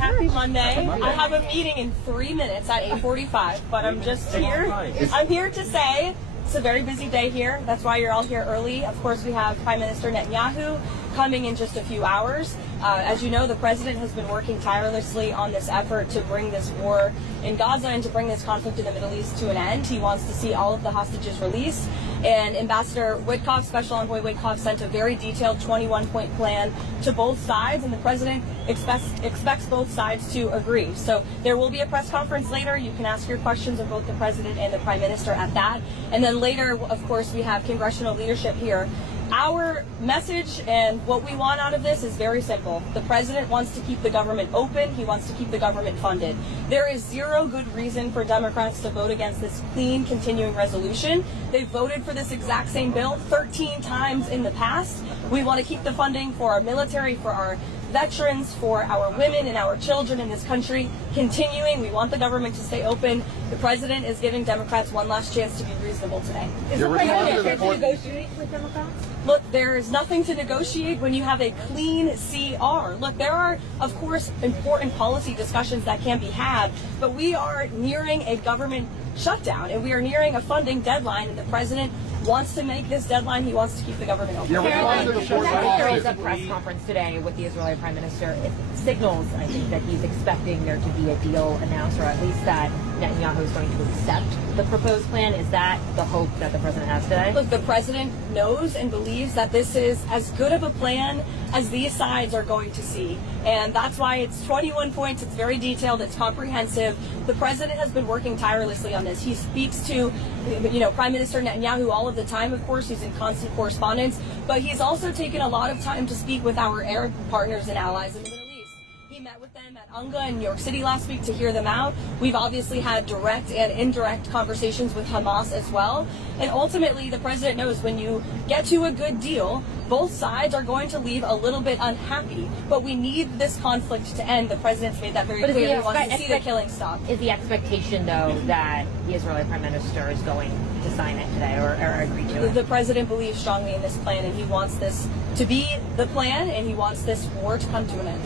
Happy Monday. I have a meeting in 3 minutes at 8:45, but I'm just here. I'm here to say it's a very busy day here. That's why you're all here early. Of course, we have Prime Minister Netanyahu coming in just a few hours. As you know, the president has been working tirelessly on this effort to bring this war in Gaza and to bring this conflict in the Middle East to an end. He wants to see all of the hostages released. And Ambassador Witkoff, Special Envoy Witkoff, sent a very detailed 21-point plan to both sides, and the president expects both sides to agree. So there will be a press conference later. You can ask your questions of both the president and the prime minister at that. And then later, of course, we have congressional leadership here. Our message and what we want out of this is very simple. The president wants to keep the government open. He wants to keep the government funded. There is zero good reason for Democrats to vote against this clean continuing resolution. They voted for this exact same bill 13 times in the past. We want to keep the funding for our military, for our veterans, for our women and our children in this country continuing. We want the government to stay open. The president is giving Democrats one last chance to be reasonable today. Is the president here to negotiate with Democrats? Look, there is nothing to negotiate when you have a clean CR. Look, there are, of course, important policy discussions that can be had, but we are nearing a government shutdown and we are nearing a funding deadline, and the president wants to make this deadline. He wants to keep the government open. There is a press conference today with the Israeli Prime Minister. It signals, I think, that he's expecting there to be a deal announced, or at least that Netanyahu is going to accept the proposed plan. Is that the hope that the president has today? Look, the president knows and believes that this is as good of a plan as these sides are going to see. And that's why it's 21 points. It's very detailed. It's comprehensive. The president has been working tirelessly on this. He speaks to, Prime Minister Netanyahu all of the time, of course. He's in constant correspondence. But he's also taken a lot of time to speak with our Arab partners and allies in the Middle East. He met with them at UNGA in New York City last week to hear them out. We've obviously had direct and indirect conversations with Hamas as well. And ultimately, the president knows when you get to a good deal, both sides are going to leave a little bit unhappy. But we need this conflict to end. The president's made that very clear. He wants to see the killing stop. Is the expectation, though, that the Israeli Prime Minister is going to sign it today or agree to it? The president believes strongly in this plan, and he wants this to be the plan, and he wants this war to come to an end.